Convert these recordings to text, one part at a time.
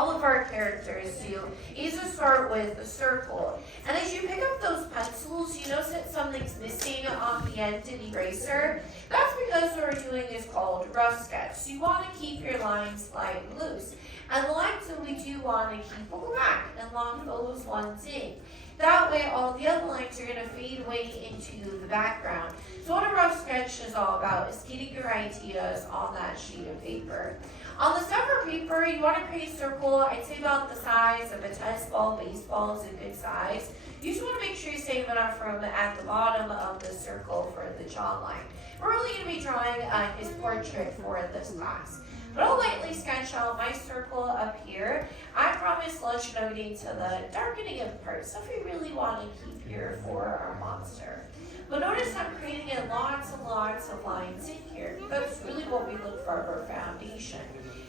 all of our characters do, is to start with a circle. And as you pick up those pencils, you notice that something's missing on the end of the eraser. That's because what we're doing is called rough sketch. So you want to keep your lines slightly loose. And the lines that we do want to keep will go back and lock those ones in. That way all the other lines are going to fade away into the background. So what a rough sketch is all about is getting your ideas on that sheet of paper. On the separate paper, you want to create a circle, I'd say about the size of a tennis ball. Baseball is a good size. You just want to make sure you save enough room at the bottom of the circle for the jawline. We're really going to be drawing his portrait for this class. But I'll lightly sketch out my circle up here. I promise lunch no getting to the darkening of parts, stuff we really want to keep here for our monster. But notice I'm creating in lots and lots of lines in here. That's really what we look for our foundation.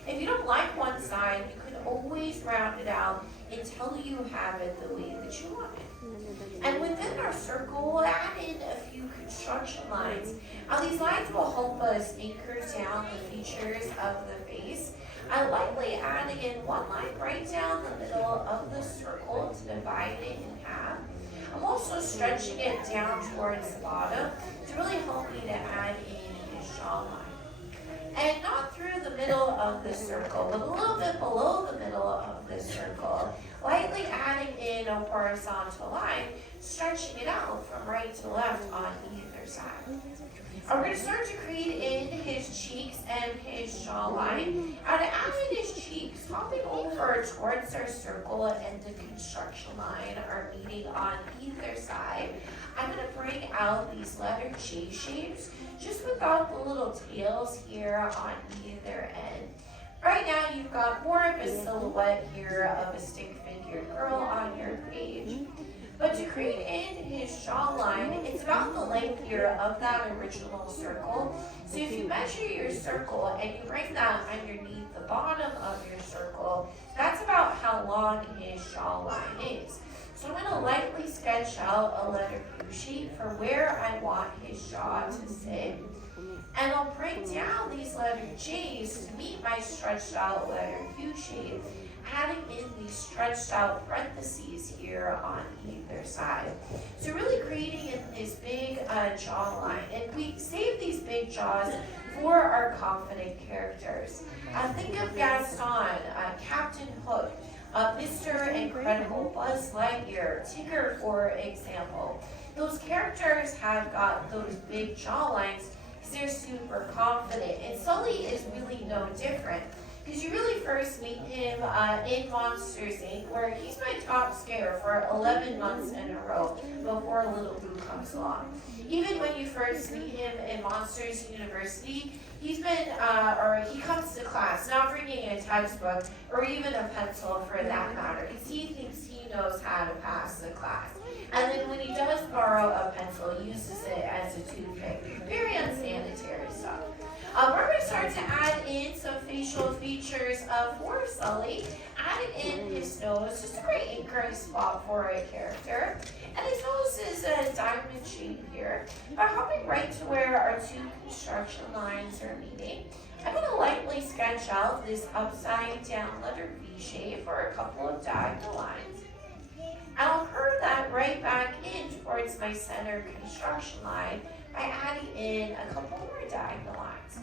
If you don't like one side, you can always round it out until you have it the way that you want it. And within our circle, we'll add in a few construction lines. Now these lines will help us anchor down the features of the face. I'm lightly adding in one line right down the middle of the circle to divide it in half. I'm also stretching it down towards the bottom to really help me to add in his jawline. And not through the middle of the circle, but a little bit below the middle of the circle, lightly adding in a horizontal line, stretching it out from right to left on either side. We're going to start to create in his cheeks and his jawline. And to add in his cheeks, hopping over towards our circle and the construction line are meeting on either side. I'm going to bring out these letter J shapes, just without the little tails here on either end. Right now you've got more of a silhouette here of a stick-figured girl on your page. But to create in his jawline, it's about the length here of that original circle. So if you measure your circle and you bring that underneath the bottom of your circle, that's about how long his jawline is. So I'm going to lightly sketch out a letter U shape for where I want his jaw to sit. And I'll bring down these letter J's to meet my stretched out letter U shape, adding in these stretched out parentheses here on either side. So really creating this big jawline. And we save these big jaws for our confident characters. Think of Gaston, Captain Hook, Mr. Incredible, Buzz Lightyear, Tigger, for example. Those characters have got those big jawlines because they're super confident. And Sulley is really no different. Because you really first meet him in Monsters, Inc., where he's my top scare for 11 months in a row before Little Boo comes along. Even when you first meet him in Monsters University, he's been, or he comes to class not bringing a textbook or even a pencil for that matter, because he thinks he knows how to pass the class. And then when he does borrow a pencil, he uses it as a toothpick. Very unsanitary stuff. We're going to start to add in some facial features for Sulley. Adding in his nose, just a great anchoring spot for a character. And his nose is a diamond shape here. By hopping right to where our two construction lines are meeting, I'm going to lightly sketch out this upside down letter V shape for a couple of diagonal lines. And I'll curve that right back in towards my center construction line by adding in a couple more diagonal lines.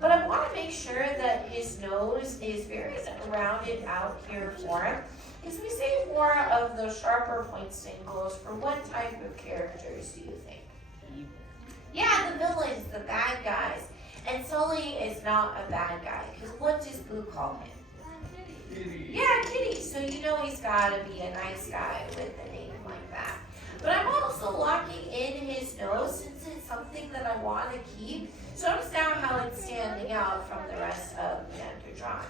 But I want to make sure that his nose is very rounded out here for him, because we save more of those sharper points and angles for what type of characters do you think? Yeah, the villains, the bad guys. And Sulley is not a bad guy, because what does Boo call him? Kitty. Yeah, Kitty. So you know he's got to be a nice guy with a name like that. But I'm also locking in his nose since it's something that I want to keep. So notice now how it's standing out from the rest of the under drawing.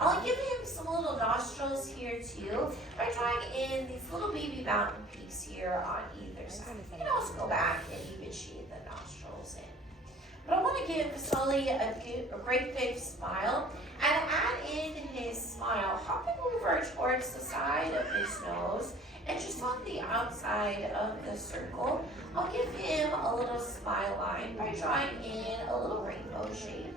I'll give him some little nostrils here too by drawing in these little baby mountain peaks here on either side. You can also go back and even shade the nostrils in. But I want to give Sulley a great big smile and add in his smile, hopping over towards the side of his nose. And just on the outside of the circle, I'll give him a little smile line by drawing in a little rainbow shape.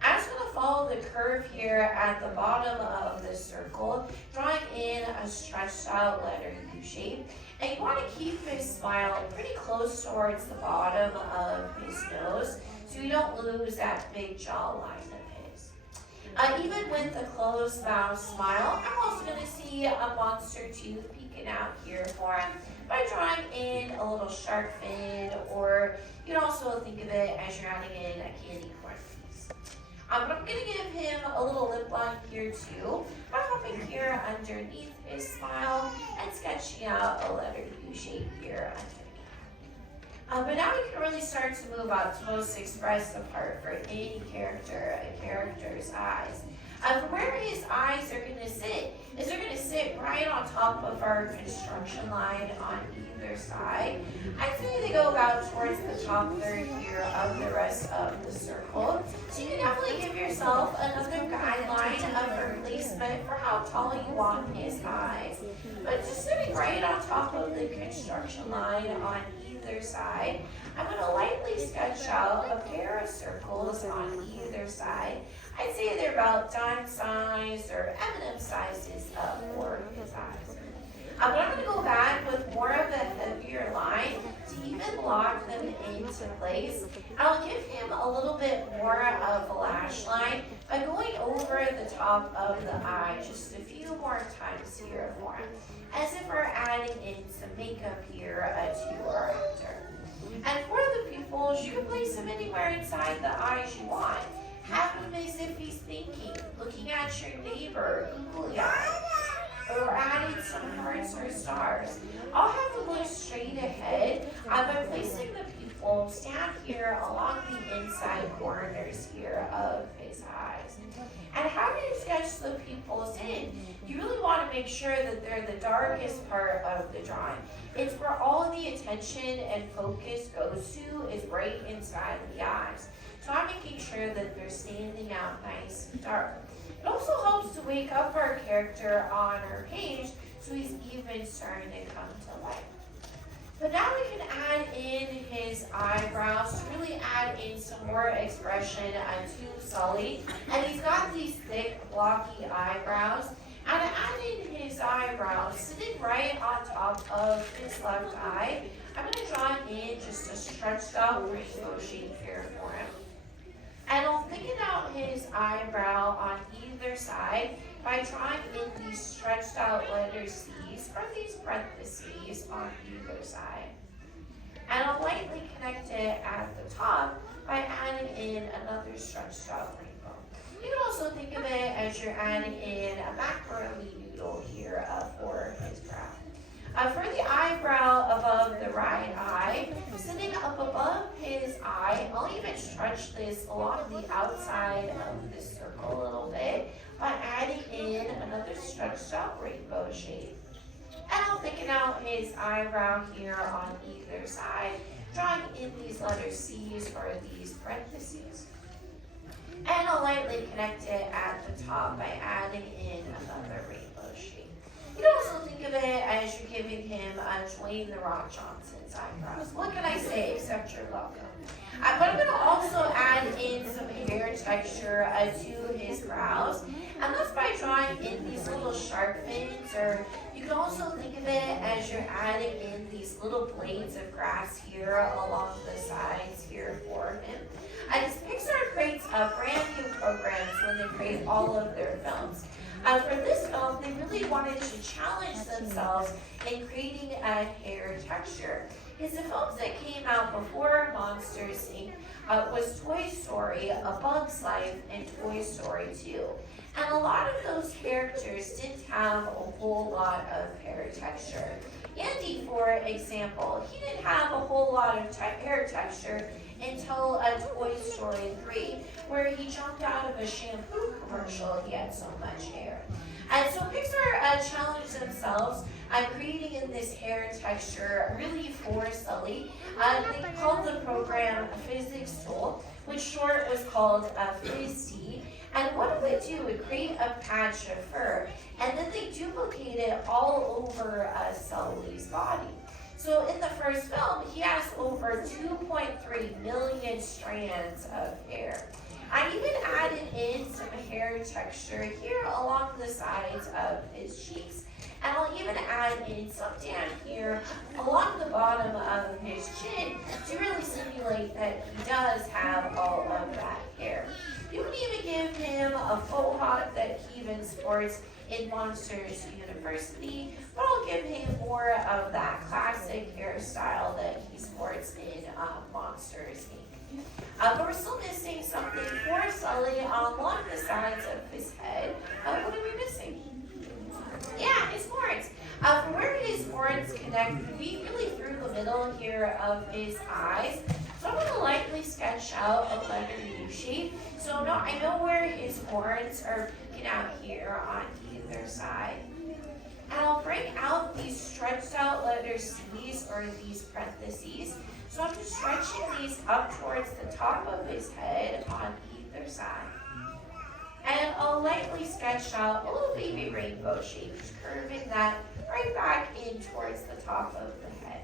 I'm just going to follow the curve here at the bottom of the circle, drawing in a stretched out letter U shape. And you want to keep his smile pretty close towards the bottom of his nose so you don't lose that big jawline of his. Even with a closed mouth smile, I'm also going to see a monster tooth peeking out here for him by drawing in a little shark fin, or you can also think of it as you're adding in a candy corn piece. But I'm going to give him a little lip line here too by hopping here underneath his smile and sketching out a letter U shape here underneath. But now we can really start to move up to most expressive part for any character, a character's eyes. From where his eyes are going to sit, is they're going to sit right on top of our construction line on either side. I'd say they go about towards the top third here of the rest of the circle. So you can definitely give yourself another guideline of your placement for how tall you want his eyes. But just sitting right on top of the construction line on either side, I'm going to lightly sketch out a pair of circles on either side. I'd say they're about dime size or M&M sizes for his eyes. But I'm going to go back with more of a heavier line to even lock them into place. I'll give him a little bit more of a lash line by going over the top of the eye just a few more times here for him, as if we're adding in some makeup here to our actor. And for the pupils, you can place them anywhere inside the eyes you want. Have him as if he's thinking, looking at your neighbor, googly eyes, or adding some hearts or stars. I'll have him look straight ahead by placing the pupil stand here along the inside corners here of his eyes. And how do you sketch the pupils in? You really want to make sure that they're the darkest part of the drawing. It's where all the attention and focus goes to, is right inside the eyes. So I'm making sure that they're standing out nice and dark. It also helps to wake up our character on our page so he's even starting to come to life. But now we can add in his eyebrows to really add in some more expression to Sulley. And he's got these thick, blocky eyebrows. And to add in his eyebrows, sitting right on top of his left eye, I'm going to draw in just a stretched out rainbow shape here for him. And I'll thicken out his eyebrow on either side by drawing in these stretched out letter C's, or these parentheses on either side. And I'll lightly connect it at the top by adding in another stretched out rainbow. You can also think of it as you're adding in a macaroni noodle here for his brow. For the eyebrow above the right eye, sitting up above his eye, I'll even stretch this along the outside of this circle a little bit by adding in another stretched out rainbow shape. And I'll thicken out his eyebrow here on either side, drawing in these letter C's for these parentheses. And I'll lightly connect it at the top by adding in another rainbow shape. You can also think of it as you're giving him Dwayne "The Rock" Johnson's eyebrows. What can I say except you're welcome? But I'm going to also add in some hair texture to his brows. And that's by drawing in these little shark fins, or you can also think of it as you're adding in these little blades of grass here along the sides here for him. And Pixar creates brand new programs when they create all of their films. For this film, they really wanted to challenge themselves in creating a hair texture. Because the films that came out before Monsters, Inc. Was Toy Story, A Bug's Life, and Toy Story 2. And a lot of those characters didn't have a whole lot of hair texture. Andy, for example, he didn't have a whole lot of hair texture until Toy Story 3, where he jumped out of a shampoo commercial. He had so much hair. And so Pixar challenged themselves creating in this hair texture really for Sulley. They called the program Physics Tool, which short was called Fizz-T. And what it would do, it would create a patch of fur, and then they duplicate it all over Sulley's body. So in the first film, he has over 2.3 million strands of hair. I even added in some hair texture here along the sides of his cheeks. And I'll even add in some down here along the bottom of his chin to really simulate that he does have all of that hair. You can even give him a faux hawk that he even sports in Monsters University, but I'll give him more of that classic hairstyle that he sports in Monsters Inc. But we're still missing something for Sulley along the sides of his head. What are we missing? Yeah, his horns. From where his horns connect, we really through the middle here of his eyes. So I'm going to lightly sketch out a letter U shape. So no, I know where his horns are picking out here on either side. And I'll bring out these stretched out letter C's or these parentheses. So I'm just stretching these up towards the top of his head on either side. And I'll lightly sketch out a little baby rainbow shape, just curving that right back in towards the top of the head.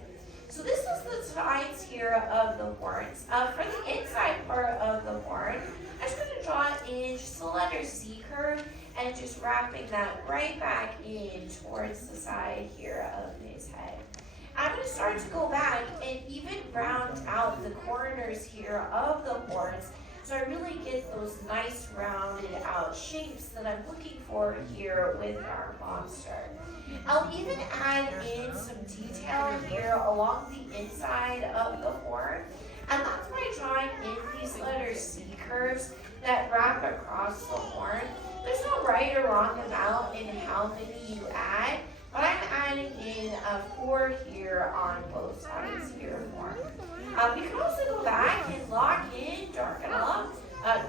So this is the sides here of the horns. For the inside part of the horn, I'm just going to draw in just a letter C curve and just wrapping that right back in towards the side here of his head. I'm going to start to go back and even round out the corners here of the horns so I really get those nice rounded out shapes that I'm looking for here with our monster. I'll even add in some detail here along the inside of the horn, and that's by drawing in these letter C curves that wrap across the horn. There's no right or wrong amount in how many you add, but I'm adding in 4 here on both sides here of horn. You can also go back and lock in, darken up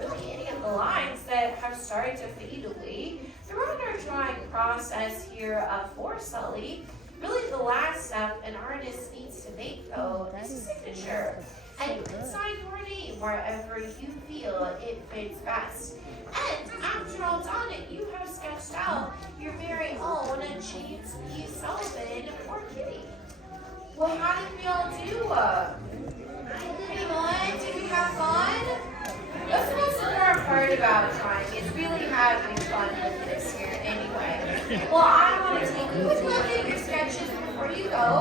really any of the lines that have started to fade away throughout our drawing process here for Sulley. Really the last step an artist needs to make though is a signature. And you can sign your name wherever you feel it fits best. And after all done, you have sketched out your very own James E. Sullivan for Kitty. Well, how did we all do? Anyone? Did we have fun? That's the most important part about drawing. It's really having fun with this here anyway. Well, I want to take a quick look at your sketches before you go.